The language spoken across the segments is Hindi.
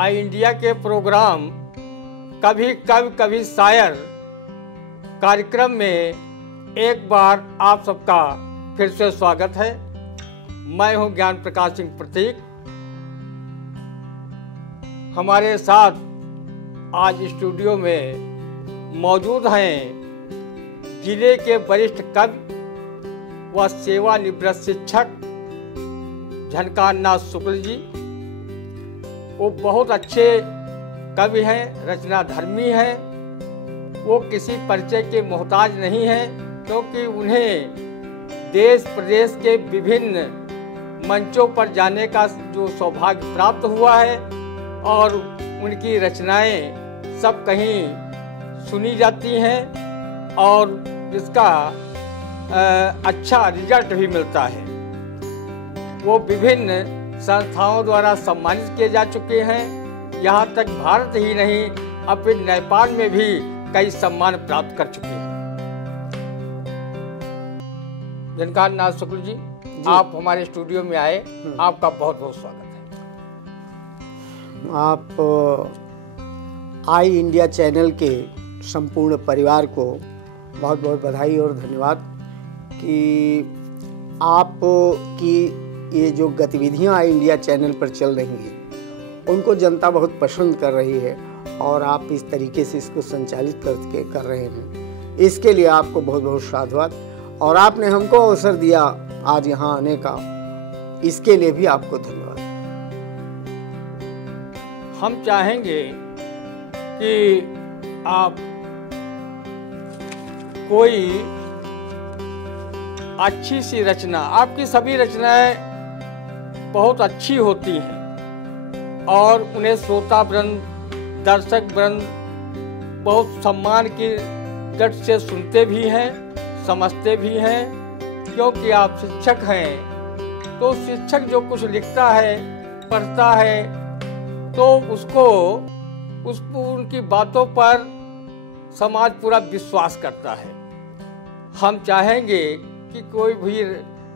आई इंडिया के प्रोग्राम कभी कवि कभी शायर कार्यक्रम में एक बार आप सबका फिर से स्वागत है। मैं हूं ज्ञान प्रकाश सिंह प्रतीक। हमारे साथ आज स्टूडियो में मौजूद हैं जिले के वरिष्ठ कवि व सेवानिवृत्त शिक्षक झनकार नाथ शुक्ल जी। वो बहुत अच्छे कवि हैं, रचनाधर्मी हैं। वो किसी परिचय के मोहताज नहीं हैं, क्योंकि उन्हें देश प्रदेश के विभिन्न मंचों पर जाने का जो सौभाग्य प्राप्त हुआ है और उनकी रचनाएं सब कहीं सुनी जाती हैं और इसका अच्छा रिजल्ट भी मिलता है। वो विभिन्न संस्थाओं द्वारा सम्मानित किए जा चुके हैं। यहाँ तक भारत ही नहीं, अपने नेपाल में भी कई सम्मान प्राप्त कर चुके हैं। झनकार नाथ शुक्ल जी, आप हमारे स्टूडियो में आए, आपका बहुत बहुत स्वागत है। आप आई इंडिया चैनल के संपूर्ण परिवार को बहुत बहुत बधाई और धन्यवाद कि आप की ये जो गतिविधियां आई इंडिया चैनल पर चल रही हैं उनको जनता बहुत पसंद कर रही है और आप इस तरीके से इसको संचालित करके कर रहे हैं। इसके लिए आपको बहुत बहुत साधुवाद और आपने हमको अवसर दिया आज यहाँ आने का, इसके लिए भी आपको धन्यवाद। हम चाहेंगे कि आप कोई अच्छी सी रचना, आपकी सभी रचनाएं बहुत अच्छी होती हैं और उन्हें श्रोता वृंद, दर्शक वृंद बहुत सम्मान की दृष्टि से सुनते भी हैं, समझते भी हैं। क्योंकि आप शिक्षक हैं तो शिक्षक जो कुछ लिखता है, पढ़ता है, तो उसको उनकी बातों पर समाज पूरा विश्वास करता है। हम चाहेंगे कि कोई भी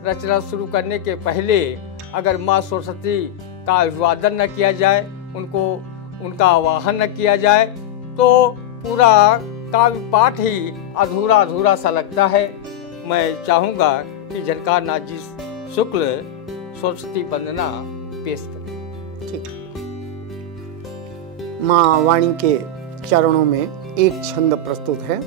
रचना शुरू करने के पहले अगर माँ सरस्वती का अभिवादन न किया जाए, उनका आवाहन न किया जाए, तो पूरा काव्य पाठ ही अधूरा अधूरा सा लगता है। मैं चाहूँगा कि झनकार नाथ जी शुक्ल सरस्वती वंदना पेश करें। ठीक। माँ वाणी के चरणों में एक छंद प्रस्तुत है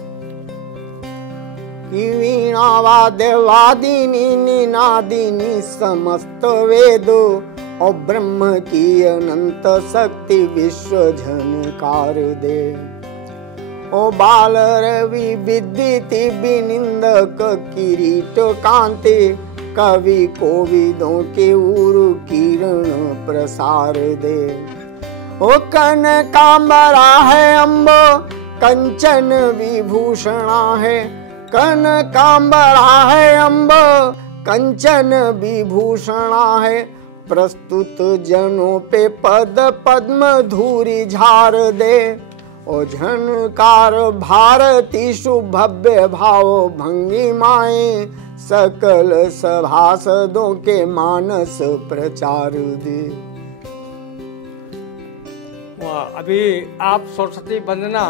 कि वीणा वाद्य वादिनी निनादिनी समस्त वेद और ब्रह्म की अनंत शक्ति विश्व झनकार दे। ओ बाल रवि विदिति विनिंदक किरीट कांति कवि कोविदों के उरु किरण प्रसार दे। ओ कनकांबरा है अम्ब कंचन विभूषणा है, कनकांबरा है अम्ब कंचन विभूषणा है। प्रस्तुत जनों पे पद पद्म धूरी झार दे। ओ झनकार भारती सुभव्य भाव भंगिमाएं सकल सभासदों के मानस प्रचार दे। अभी आप सरस्वती वंदना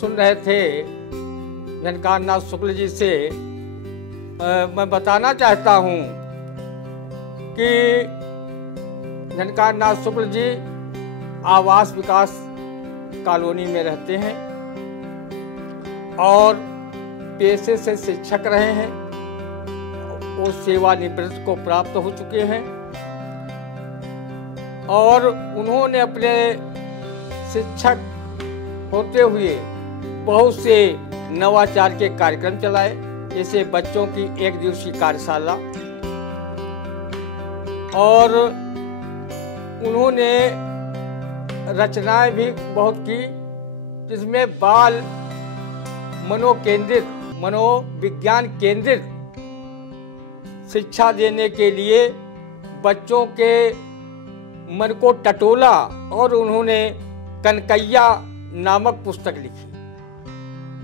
सुन रहे थे झनकार नाथ शुक्ल जी से। मैं बताना चाहता हूँ कि झनकार नाथ शुक्ल जी आवास विकास कॉलोनी में रहते हैं और पेशे से शिक्षक रहे हैं। वो सेवानिवृत्त को प्राप्त हो चुके हैं और उन्होंने अपने शिक्षक होते हुए बहुत से नवाचार के कार्यक्रम चलाए, जैसे बच्चों की 1 दिवसीय कार्यशाला, और उन्होंने रचनाएं भी बहुत की जिसमें बाल मनोकेंद्रित, मनोविज्ञान केंद्रित शिक्षा देने के लिए बच्चों के मन को टटोला और उन्होंने कनकैया नामक पुस्तक लिखी।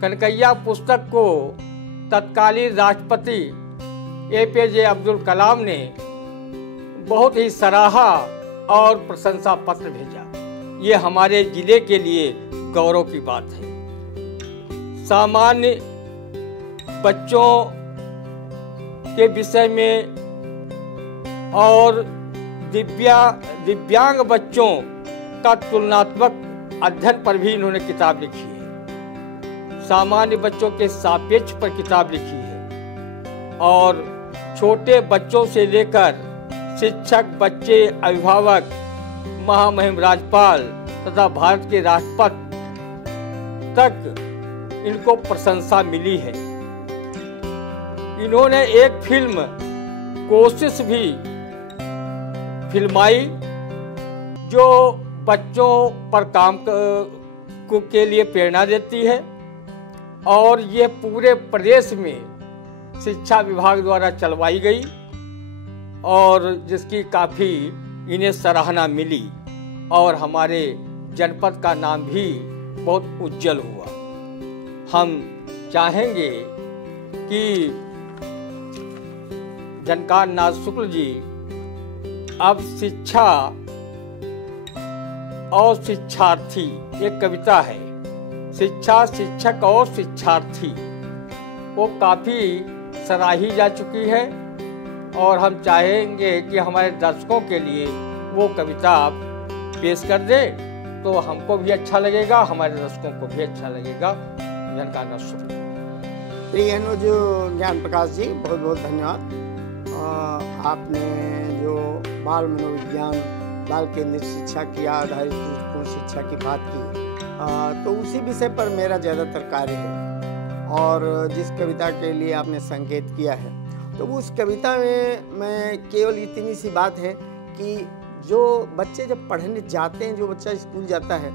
कनकैया पुस्तक को तत्कालीन राष्ट्रपति APJ अब्दुल कलाम ने बहुत ही सराहा और प्रशंसा पत्र भेजा। ये हमारे जिले के लिए गौरव की बात है। सामान्य बच्चों के विषय में और दिव्यांग बच्चों का तुलनात्मक अध्ययन पर भी इन्होंने किताब लिखी है। सामान्य बच्चों के सापेक्ष पर किताब लिखी है और छोटे बच्चों से लेकर शिक्षक, बच्चे, अभिभावक, महामहिम राज्यपाल तथा भारत के राष्ट्रपति तक इनको प्रशंसा मिली है। इन्होंने एक फिल्म कोशिश भी फिल्माई जो बच्चों पर काम के लिए प्रेरणा देती है और ये पूरे प्रदेश में शिक्षा विभाग द्वारा चलवाई गई और जिसकी काफ़ी इन्हें सराहना मिली और हमारे जनपद का नाम भी बहुत उज्जवल हुआ। हम चाहेंगे कि जनकार नाथ शुक्ल जी अब शिक्षा और शिक्षार्थी, एक कविता है, शिक्षा, शिक्षक और शिक्षार्थी, वो काफ़ी सराही जा चुकी है और हम चाहेंगे कि हमारे दर्शकों के लिए वो कविता आप पेश कर दें तो हमको भी अच्छा लगेगा, हमारे दर्शकों को भी अच्छा लगेगा। जनकार नाथ शुक्ल। प्रिय अनुज ज्ञान प्रकाश जी, बहुत बहुत धन्यवाद। आपने जो बाल मनोविज्ञान, बाल केंद्रित शिक्षा की आधारित दृष्टिकोण शिक्षा की बात की, तो उसी विषय पर मेरा ज़्यादातर कार्य है और जिस कविता के लिए आपने संकेत किया है तो उस कविता में मैं केवल इतनी सी बात है कि जो बच्चे जब पढ़ने जाते हैं, जो बच्चा स्कूल जाता है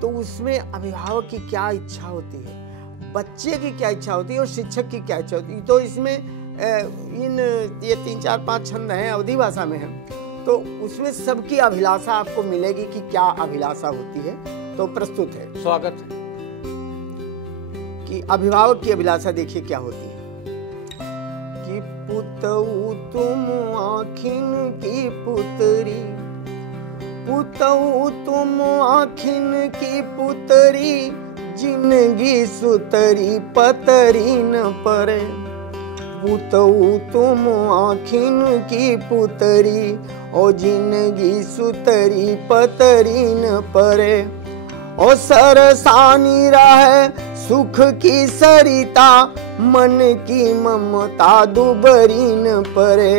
तो उसमें अभिभावक की क्या इच्छा होती है, बच्चे की क्या इच्छा होती है और शिक्षक की क्या इच्छा होती है। तो इसमें ये 3, 4, 5 छंद हैं, अवधी भाषा में हैं, तो उसमें सबकी अभिलाषा आपको मिलेगी कि क्या अभिलाषा होती है। तो प्रस्तुत है, स्वागत है कि अभिभावक की अभिलाषा देखिए क्या होती है कि पुतऊ तुम आखिन की पुतरी, पुतऊ तुम आखिन की पुतरी, जिंदगी सुतरी पतरी न परे। पुतऊ तुम आखिन की पुतरी ओ जिंदगी सुतरी पतरी न परे। ओ सरसानी रहे सुख की सरिता, मन की ममता दुबरी न परे।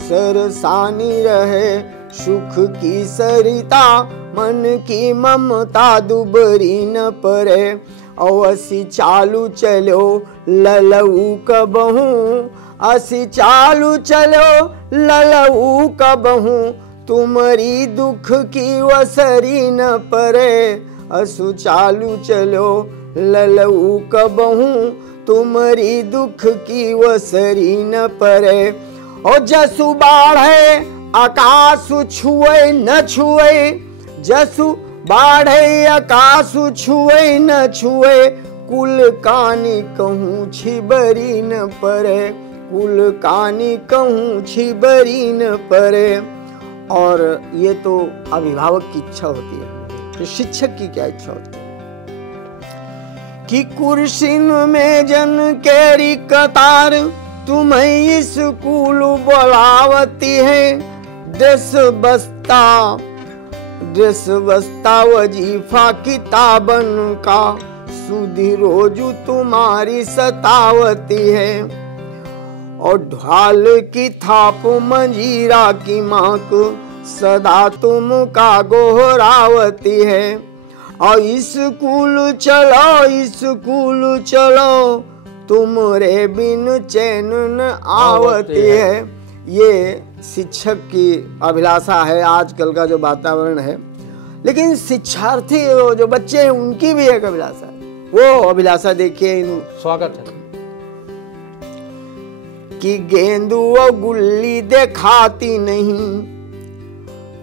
सरसानी रहे सुख की सरिता, मन की ममता दुबरी न परे। असी चालू चलो ललऊ कबहू, असी चालू चलो ललऊ कबहू, तुम्हारी दुख की वसरी न परे। असु चालू चलो ललऊ कबहू, तुम्हारी दुख की वसरी न परे। ओ जसु बाढ़े आकाश छुए न छुए, जसु बाढ़े आकाश छुए न छुए, कुल कानी कहूँ छिबरी न परे, कुल कानी कहूँ छिबरी न परे। और ये तो अभिभावक की इच्छा होती है, तो शिक्षक की क्या इच्छा होती है कि कुर्सिन में जन केरी कतार, तुम्हें स्कूल बुलावती है। ड्रेस बस्ता वजीफा किताबन का, सुधी रोजू तुम्हारी सतावती है। और ढाल की थाप मंजीरा की माक, सदा तुम का गोहरावती है। और स्कूल चलो, तुमरे बिन चैन न आवती है। ये शिक्षक की अभिलाषा है, आजकल का जो वातावरण है। लेकिन शिक्षार्थी जो बच्चे हैं उनकी भी एक अभिलाषा है। वो अभिलाषा देखिए, स्वागत है कि गेंदू और गुल्ली दिखाती नहीं,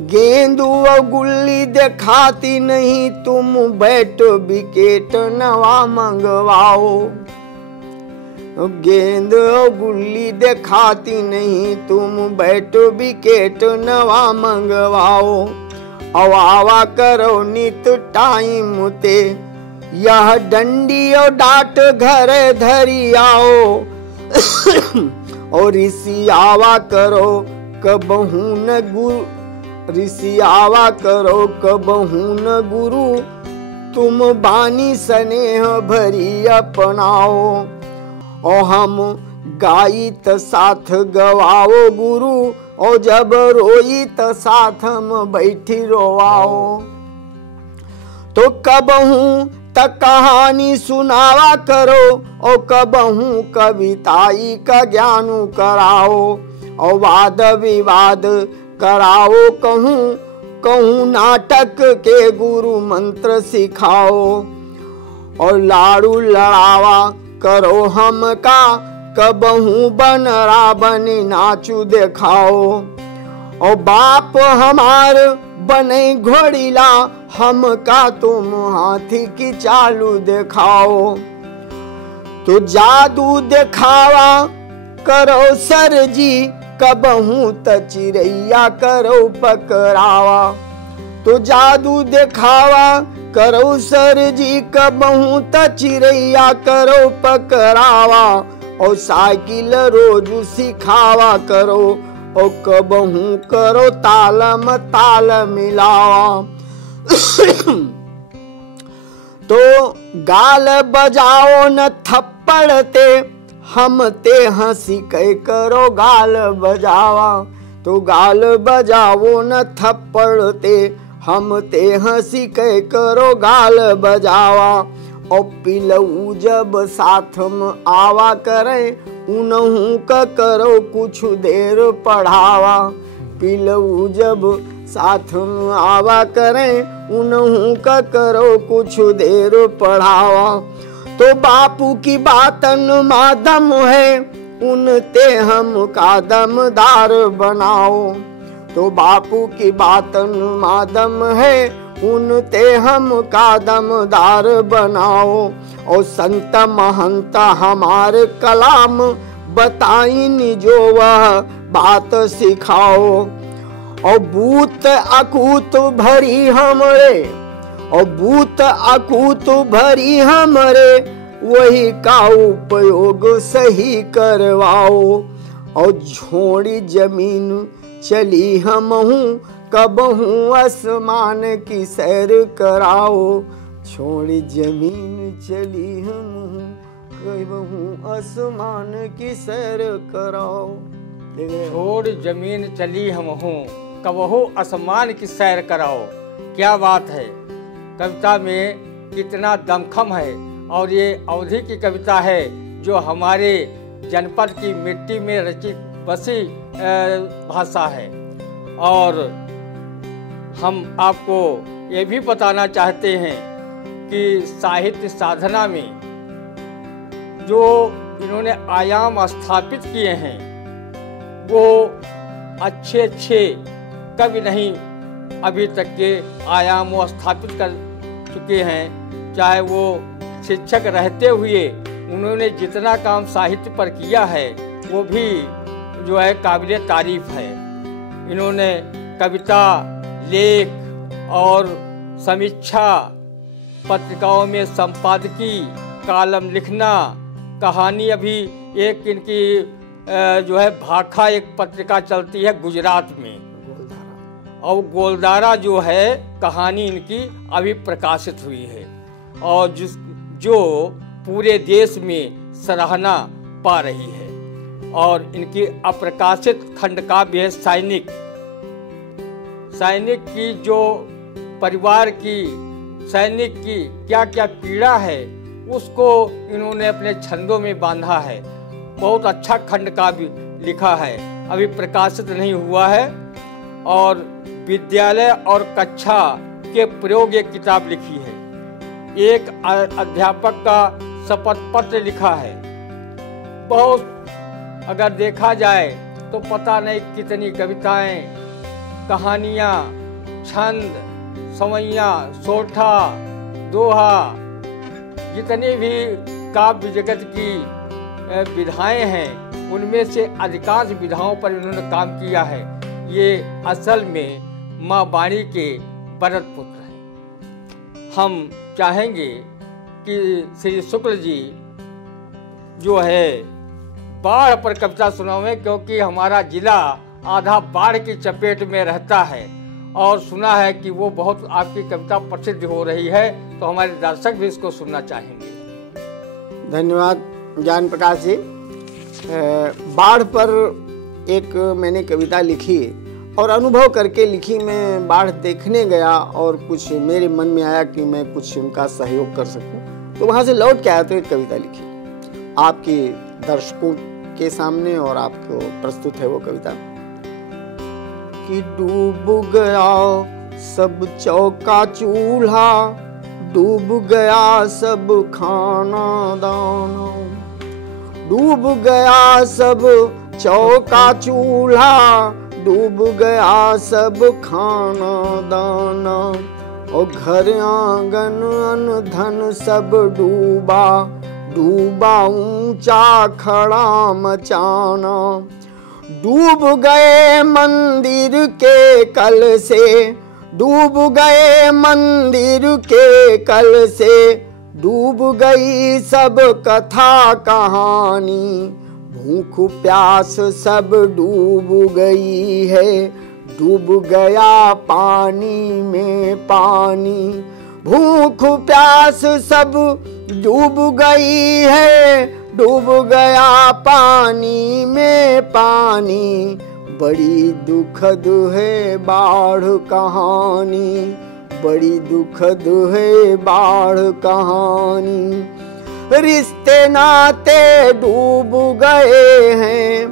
गेंदू और गुल्ली दिखाती नहीं, तुम बैठो विकेट नवा मंगवाओ। गेंद और गुल्ली दिखाती नहीं, तुम बैठो विकेट नवा मंगवाओ। आवा करो नित टाइम ते, यह डंडी और डाट घर धरी आओ। और ऋषि आवा करो कबहू न गुरु, ऋषि आवा करो कबहू न गुरु, तुम बानी स्नेह भरी अपनाओ। और हम गाई त साथ गवाओ गुरु, और जब रोई त साथ हम बैठी रोवाओ। तो कबहू त कहानी सुनावा करो, और कबहू कविताई का ज्ञानु कराओ। और वाद विवाद कराओ कहूँ, कहूँ नाटक के गुरु मंत्र सिखाओ। और लाड़ू लड़ावा करो हम का, कबहू बनरा बनी नाचू दिखाओ। और बाप हमार बने घोड़ीला, हम का तुम हाथी की चालू दिखाओ। तो जादू दिखावा करो सर जी, कबहू त चिड़ैया करो पकड़ावा। तो जादू दिखावा करो सर जी, कबहू त चिड़ैया करो पकड़ावा। और साइकिल रोज सिखावा करो, और कबहू करो तालम ताल मिलावा। तो गाल बजाओ न थप्पड़ ते, हम ते हंसी कह करो गाल बजावा। तो गाल बजाओ न थप्पड़ ते, हम ते हंसी कह करो गाल बजावा। और पिलऊ जब साथ में आवा करे, उनहू का करो कुछ देर पढ़ावा। पिलऊ जब साथ में आवा करे, उनहू का करो कुछ देर पढ़ावा। तो बापू की बातन मादम है, उनते हम का दमदार बनाओ। तो बापू की बातन मादम है, उनते हम का दमदार बनाओ। और संत महंत हमारे कलाम बताइन जो वह बात सिखाओ। और बूत अकूत भरी हमरे, और बूत अकूत भरी हमरे, वही का उपयोग सही करवाओ। और झोड़ी जमीन चली हमहू, कबहू आसमान की सैर कराओ। छोड़ी जमीन चली हमहू, कबहू आसमान की सैर कराओ। छोड़ जमीन चली हमहू, कबहू आसमान की सैर कराओ। क्या बात है, कविता में कितना दमखम है। और ये अवधि की कविता है, जो हमारे जनपद की मिट्टी में रची बसी भाषा है। और हम आपको ये भी बताना चाहते हैं कि साहित्य साधना में जो इन्होंने आयाम स्थापित किए हैं, वो अच्छे अच्छे कवि नहीं अभी तक के आयाम वो स्थापित कर चुके हैं। चाहे वो शिक्षक रहते हुए उन्होंने जितना काम साहित्य पर किया है, वो भी जो है काबिले तारीफ है। इन्होंने कविता, लेख और समीक्षा, पत्रिकाओं में संपादकी, कॉलम लिखना, कहानी, अभी एक इनकी जो है भाखा एक पत्रिका चलती है गुजरात में, और गोलदारा जो है कहानी इनकी अभी प्रकाशित हुई है, और जो पूरे देश में सराहना पा रही है। और इनकी अप्रकाशित खंड काव्य है सैनिक। सैनिक की जो परिवार की, सैनिक की क्या क्या पीड़ा है, उसको इन्होंने अपने छंदों में बांधा है। बहुत अच्छा खंड काव्य लिखा है, अभी प्रकाशित नहीं हुआ है। और विद्यालय और कक्षा के प्रयोग एक किताब लिखी है। एक अध्यापक का शपथ पत्र लिखा है। बहुत अगर देखा जाए तो पता नहीं कितनी कविताएं, कहानियाँ, छंद, सवैयाँ, सोठा, दोहा, जितनी भी काव्य जगत की विधाएं हैं, उनमें से अधिकांश विधाओं पर इन्होंने काम किया है। ये असल में माँ वाणी के भरत पुत्र हैं। हम चाहेंगे कि श्री शुक्ल जी जो है बाढ़ पर कविता सुनावें, क्योंकि हमारा जिला आधा बाढ़ की चपेट में रहता है और सुना है कि वो बहुत आपकी कविता प्रसिद्ध हो रही है, तो हमारे दर्शक भी इसको सुनना चाहेंगे। धन्यवाद ज्ञान प्रकाश जी। बाढ़ पर एक मैंने कविता लिखी और अनुभव करके लिखी। मैं बाढ़ देखने गया और कुछ मेरे मन में आया कि मैं कुछ उनका सहयोग कर सकूं, तो वहां से लौट के आया तो एक कविता लिखी आपके दर्शकों के सामने और आपको प्रस्तुत है वो कविता। कि डूब गया सब चौका चूल्हा, डूब गया सब खाना दाना, डूब गया सब चौका चूल्हा, डूब गया सब खाना दाना, और घर आंगन अन्न धन सब डूबा, डूबा ऊंचा खड़ा मचाना, डूब गए मंदिर के कल से, डूब गए मंदिर के कल से, डूब गई सब कथा कहानी, भूख प्यास सब डूब गई है, डूब गया पानी में पानी, भूख प्यास सब डूब गई है, डूब गया पानी में पानी, बड़ी दुखद है बाढ़ कहानी, बड़ी दुखद है बाढ़ कहानी, रिश्ते नाते डूब गए हैं,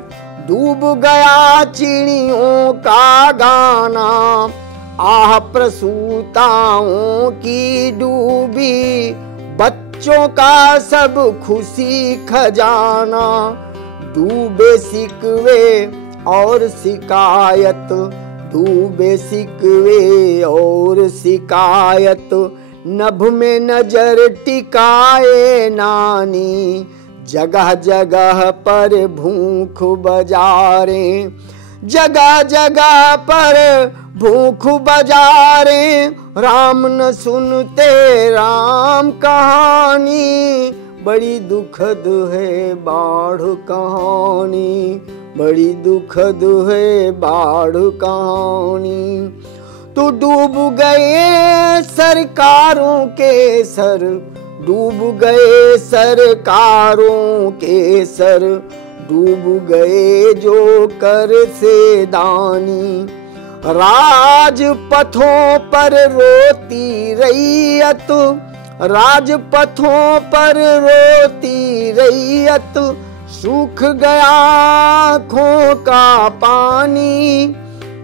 डूब गया चिड़ियों का गाना, आह प्रसूताओं की डूबी, बच्चों का सब खुशी खजाना, डूबे सिकवे और शिकायत, डूबे सिकवे और शिकायत, नभ में नजर टिकाए नानी, जगह जगह पर भूख बाजारें, जगह जगह पर भूख बाजारें, राम न सुनते राम कहानी, बड़ी दुखद है बाढ़ कहानी, बड़ी दुखद है बाढ़ कहानी। तो डूब गए सरकारों के सर, डूब गए सरकारों के सर, डूब गए जो कर से दानी, राजपथों पर रोती रैयत, राजपथों पर रोती रैयत, सूख गया आँखों का पानी,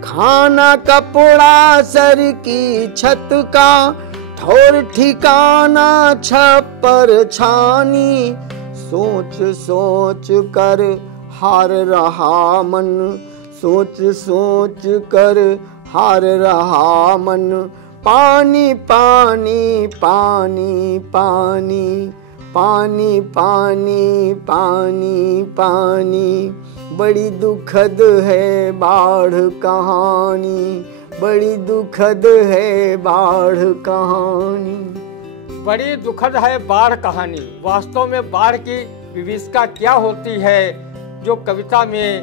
खाना कपड़ा सर की छत का, ठौर ठिकाना छप्पर छानी, सोच सोच कर हार रहा मन, सोच सोच कर हार रहा मन, पानी पानी पानी पानी, पानी पानी पानी पानी, बड़ी दुखद है बाढ़ कहानी, बड़ी दुखद है बाढ़ कहानी। बड़ी दुखद है बाढ़ कहानी। वास्तव में बाढ़ की विभीषिका क्या होती है, जो कविता में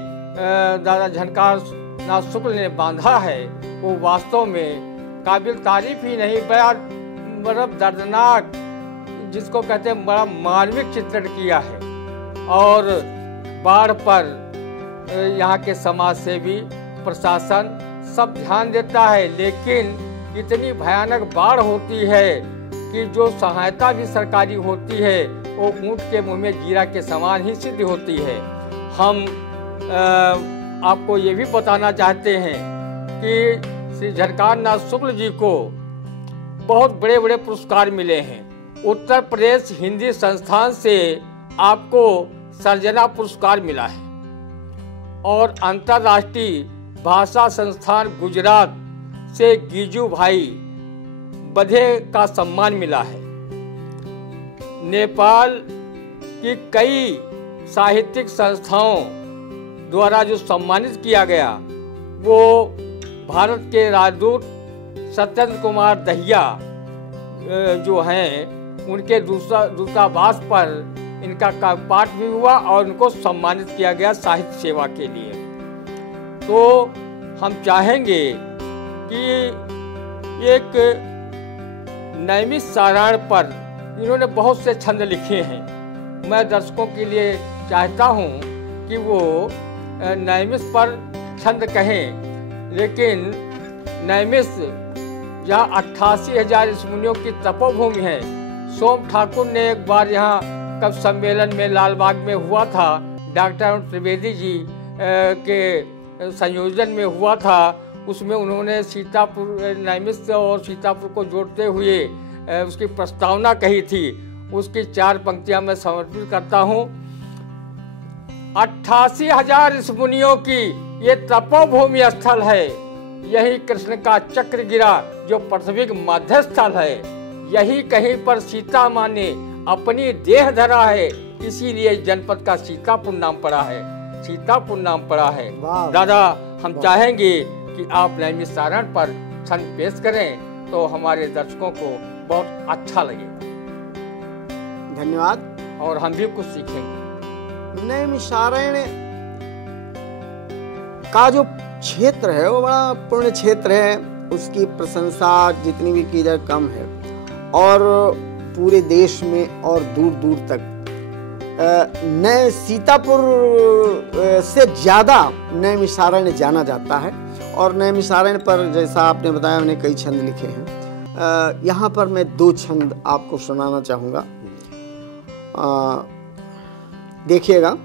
दादा झनकार नाथ शुक्ल ने बांधा है, वो वास्तव में काबिल तारीफ ही नहीं, बड़ा दर्दनाक, जिसको कहते हैं बड़ा मानविक चित्रण किया है। और बाढ़ पर यहाँ के समाज सेवी, प्रशासन सब ध्यान देता है, लेकिन इतनी भयानक बाढ़ होती है कि जो सहायता भी सरकारी होती है वो ऊँट के मुंह में जीरा के समान ही सिद्ध होती है। हम आपको ये भी बताना चाहते हैं कि श्री झनकार नाथ शुक्ल जी को बहुत बड़े बड़े पुरस्कार मिले हैं। उत्तर प्रदेश हिंदी संस्थान से आपको सर्जना पुरस्कार मिला है और अंतर्राष्ट्रीय भाषा संस्थान गुजरात से गीजू भाई बधे का सम्मान मिला है। नेपाल की कई साहित्यिक संस्थाओं द्वारा जो सम्मानित किया गया वो भारत के राजदूत सत्येंद्र कुमार दहिया जो हैं उनके दूतावास पर इनका पाठ भी हुआ और उनको सम्मानित किया गया साहित्य सेवा के लिए। तो हम चाहेंगे कि एक नैमिषारण्य पर इन्होंने बहुत से छंद लिखे हैं। मैं दर्शकों के लिए चाहता हूँ कि वो नैमिष पर छंद कहें, लेकिन नैमिष यहाँ 88,000 ऋषिमुनियों की तपोभूमि है। सोम ठाकुर ने एक बार यहाँ कब सम्मेलन में लालबाग में हुआ था, डॉक्टर त्रिवेदी जी के संयोजन में हुआ था, उसमें उन्होंने सीतापुर नैमिष और सीतापुर को जोड़ते हुए उसकी प्रस्तावना कही थी। उसकी 4 पंक्तियां मैं समर्पित करता हूँ। 88,000 ऋषिमुनियों की ये तपोभूमि स्थल है, यही कृष्ण का चक्र गिरा जो पृथ्वी का मध्य स्थल है, यही कहीं पर सीता माँ ने अपनी देह धरा है, इसीलिए जनपद का सीतापुर नाम पड़ा है, सीतापुर नाम पड़ा है। दादा हम चाहेंगे कि आप नैमिषारण्य पर छंद पेश करें तो हमारे दर्शकों को बहुत अच्छा लगेगा। धन्यवाद। और हम भी कुछ सीखेंगे। नैमिषारण्य का जो क्षेत्र है वो बड़ा पुण्य क्षेत्र है, उसकी प्रशंसा जितनी भी की जाए कम है। और पूरे देश में और दूर दूर तक नए सीतापुर से ज़्यादा नैमिषारण्य जाना जाता है। और नैमिषारण्य पर जैसा आपने बताया मैंने कई छंद लिखे हैं। यहाँ पर मैं 2 छंद आपको सुनाना चाहूँगा, देखिएगा।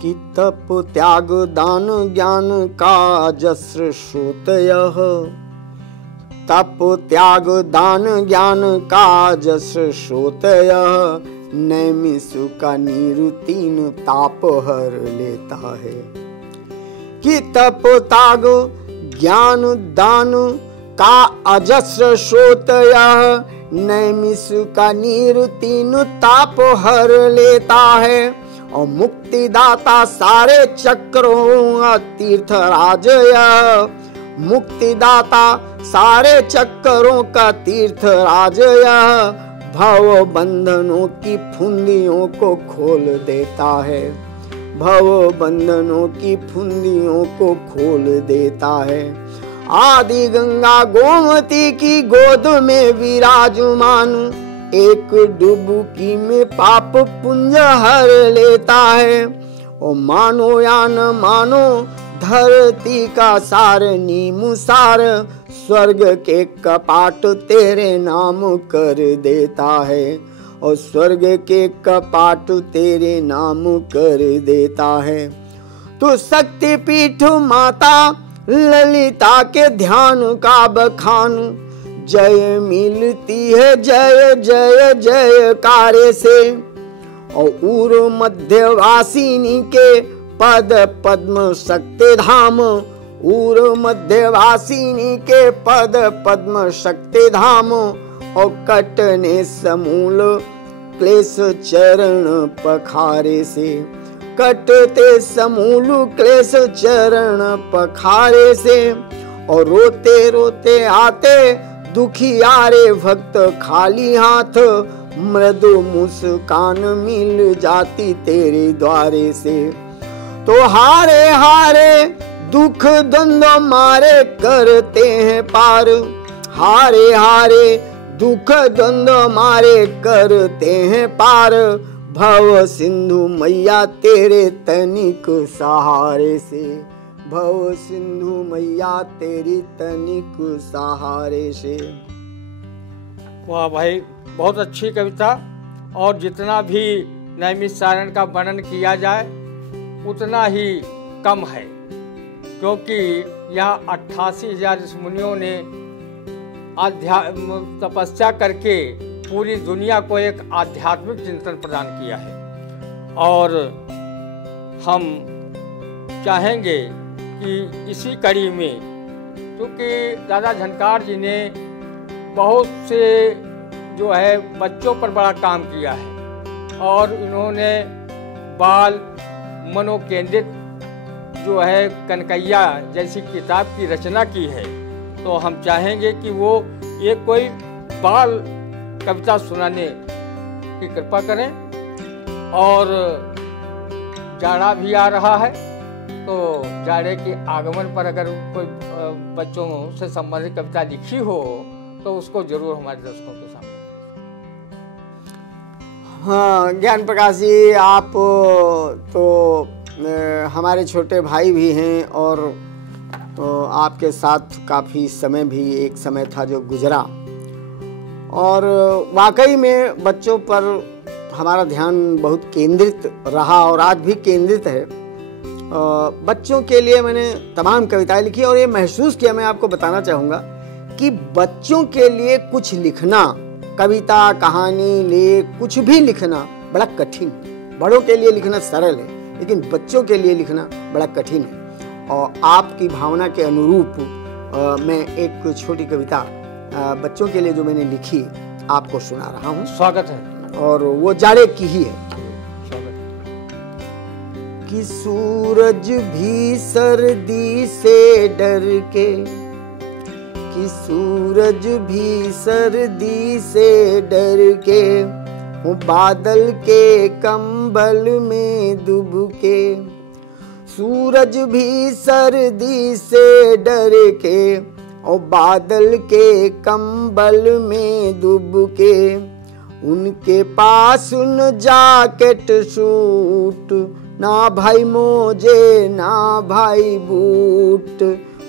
कि तप त्याग दान ज्ञान का जस्र श्रोतयः, तप त्याग दान ज्ञान का जस्र श्रोतयः, नैमिषु का निरुतीन ताप हर लेता है। कि तप त्याग ज्ञान दान का अजस्र श्रोतयः, नैमिषु का निरुतीन ताप हर लेता है। और मुक्तिदाता सारे चक्रों तीर्थराज, मुक्तिदाता सारे चक्रों का तीर्थराज, भव बंधनों की फुंदियों को खोल देता है, भव बंधनों की फुंदियों को खोल देता है। आदि गंगा गोमती की गोद में विराजमान, एक डुबकी में पाप पुंज हर लेता है। और मानो या न मानो धरती का सार नीमुसार, स्वर्ग के कपाट तेरे नाम कर देता है। और स्वर्ग के कपाट तेरे नाम कर देता है। तो शक्तिपीठ माता ललिता के ध्यान का बखान, जय मिलती है जय जय जयकारे से। और उर मध्यवासिनी के पद पद्म शक्ति धाम, उर मध्यवासिनी के पद पद्म शक्ति धाम। और कटने समूल क्लेश चरण पखारे से, कटते समूल क्लेश चरण पखारे से। और रोते रोते आते दुखियारे भक्त खाली हाथ, मृदु मुस्कान मिल जाती तेरे द्वारे से। तो हारे हारे दुख द्वंद्व मारे करते हैं पार, हारे हारे दुख द्वंद्व मारे करते हैं पार। भव सिंधु मैया तेरे तनिक सहारे से, भव सिंधु मैया तेरी तनिक सहारे से। वाह भाई, बहुत अच्छी कविता। और जितना भी नैमिषारण्य का वर्णन किया जाए उतना ही कम है, क्योंकि यहाँ 88,000 ऋषिमुनियों ने तपस्या करके पूरी दुनिया को एक आध्यात्मिक चिंतन प्रदान किया है। और हम चाहेंगे कि इसी कड़ी में, क्योंकि दादा झनकार जी ने बहुत से जो है बच्चों पर बड़ा काम किया है, और इन्होंने बाल मनोकेंद्रित जो है कनकैया जैसी किताब की रचना की है। तो हम चाहेंगे कि वो एक कोई बाल कविता सुनाने की कृपा करें। और जाड़ा भी आ रहा है, तो जाड़े के आगमन पर अगर कोई बच्चों से संबंधित कविता लिखी हो तो उसको जरूर हमारे दर्शकों के सामने। हाँ ज्ञान प्रकाश जी, आप तो हमारे छोटे भाई भी हैं और आपके साथ काफ़ी समय भी एक समय था जो गुजरा, और वाकई में बच्चों पर हमारा ध्यान बहुत केंद्रित रहा और आज भी केंद्रित है। बच्चों के लिए मैंने तमाम कविताएं लिखी और ये महसूस किया, मैं आपको बताना चाहूँगा कि बच्चों के लिए कुछ लिखना, कविता, कहानी, लेख, कुछ भी लिखना बड़ा कठिन है। बड़ों के लिए लिखना सरल है, लेकिन बच्चों के लिए लिखना बड़ा कठिन है। और आपकी भावना के अनुरूप मैं एक छोटी कविता बच्चों के लिए जो मैंने लिखी आपको सुना रहा हूँ। स्वागत है। और वो जाड़े की ही है। कि सूरज भी सर्दी से डर के, कि सूरज भी सर्दी से डर के, वो बादल के कंबल में दुबके। सूरज भी सर्दी से डर के, और बादल के कंबल में दुबके। उनके पास न जैकेट सूट, ना भाई मोजे ना भाई बूट।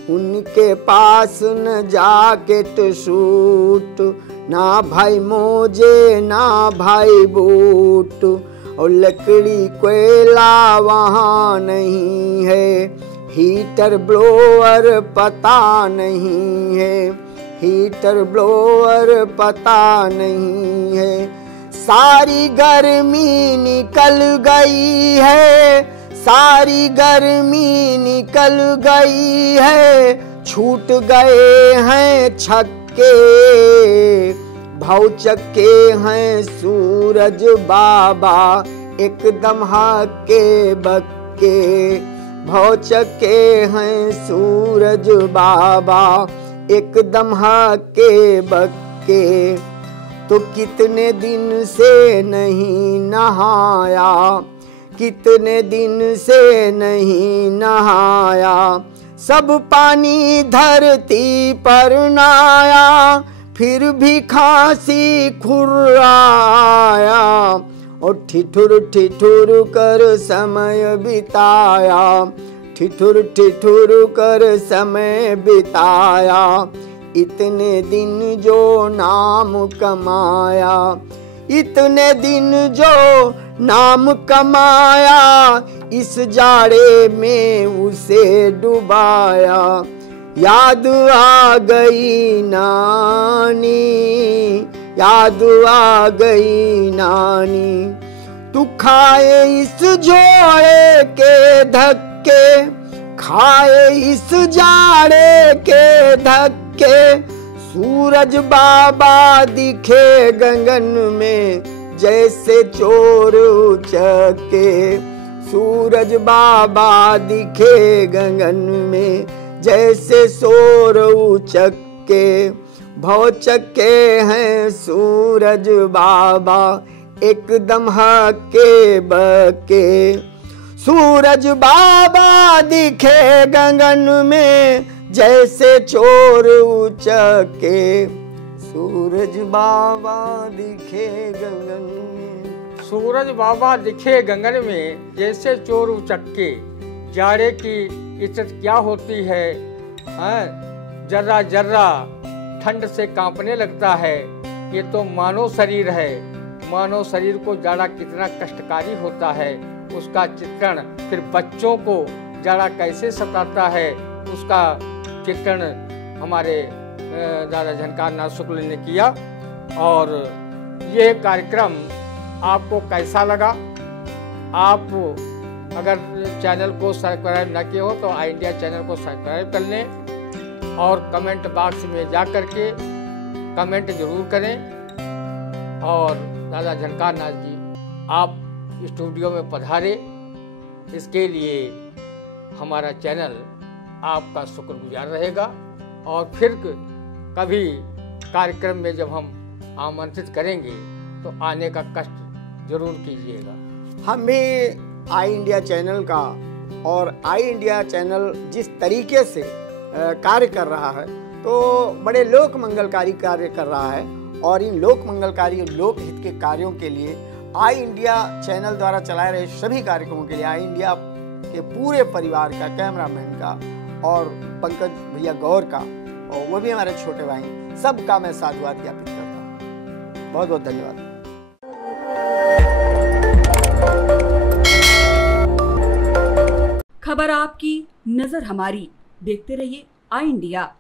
उनके पास न जैकेट सूट, ना भाई मोजे ना भाई बूट। और लकड़ी कोयला वहाँ नहीं है, हीटर ब्लोअर पता नहीं है, हीटर ब्लोअर पता नहीं है। सारी गर्मी निकल गई है, सारी गर्मी निकल गई है। छूट गए हैं छक्के, भौचक्के हैं सूरज बाबा, एकदम हक्के बक्के। भौचक्के हैं सूरज बाबा, एकदम हक्के बक्के। तो कितने दिन से नहीं नहाया, कितने दिन से नहीं नहाया। सब पानी धरती पर नाया, फिर भी खांसी खुर्राया। और ठिठुर ठिठुर कर समय बिताया, ठिठुर ठिठुर कर समय बिताया। इतने दिन जो नाम कमाया, इतने दिन जो नाम कमाया, इस जाड़े में उसे डुबाया। याद आ गई नानी, याद आ गई नानी। तू खाए इस जोड़े के धक्के, खाए इस जाड़े के धक्के। सूरज बाबा दिखे गगन में, जैसे चोर उचक्के। सूरज बाबा दिखे गगन में, जैसे चोर उचक्के। भौचक्के हैं सूरज बाबा, एकदम हक्के बक्के। सूरज बाबा दिखे गगन में, जैसे चोर उचक्के। सूरज बाबा दिखे गगन में, सूरज बाबा दिखे गगन में, जैसे चोर उचक्के। जाड़े की इज्जत क्या होती है, जर्रा जर्रा ठंड से कांपने लगता है। ये तो मानव शरीर है, मानव शरीर को जाड़ा कितना कष्टकारी होता है, उसका चित्रण फिर बच्चों को जाड़ा कैसे सताता है, उसका चित्रण हमारे दादा झनकार नाथ शुक्ल ने किया। और ये कार्यक्रम आपको कैसा लगा? आप अगर चैनल को सब्सक्राइब न किए हो तो आई इंडिया चैनल को सब्सक्राइब कर लें और कमेंट बॉक्स में जा कर के कमेंट जरूर करें। और दादा झनकार नाथ जी आप स्टूडियो में पधारे, इसके लिए हमारा चैनल आपका शुक्रगुजार रहेगा। और फिर कभी कार्यक्रम में जब हम आमंत्रित करेंगे तो आने का कष्ट जरूर कीजिएगा। हम भी आई इंडिया चैनल का और आई इंडिया चैनल जिस तरीके से कार्य कर रहा है तो बड़े लोक मंगलकारी कार्य कर रहा है, और इन लोक मंगलकारी लोक हित के कार्यों के लिए आई इंडिया चैनल द्वारा चलाए रहे सभी कार्यक्रमों के लिए आई इंडिया के पूरे परिवार का, कैमरामैन का और पंकज भैया गौर का, और वो भी हमारे छोटे भाई, सबका मैं साधुवाद ज्ञापित करता हूँ। बहुत बहुत धन्यवाद। खबर आपकी, नजर हमारी। देखते रहिए आई इंडिया।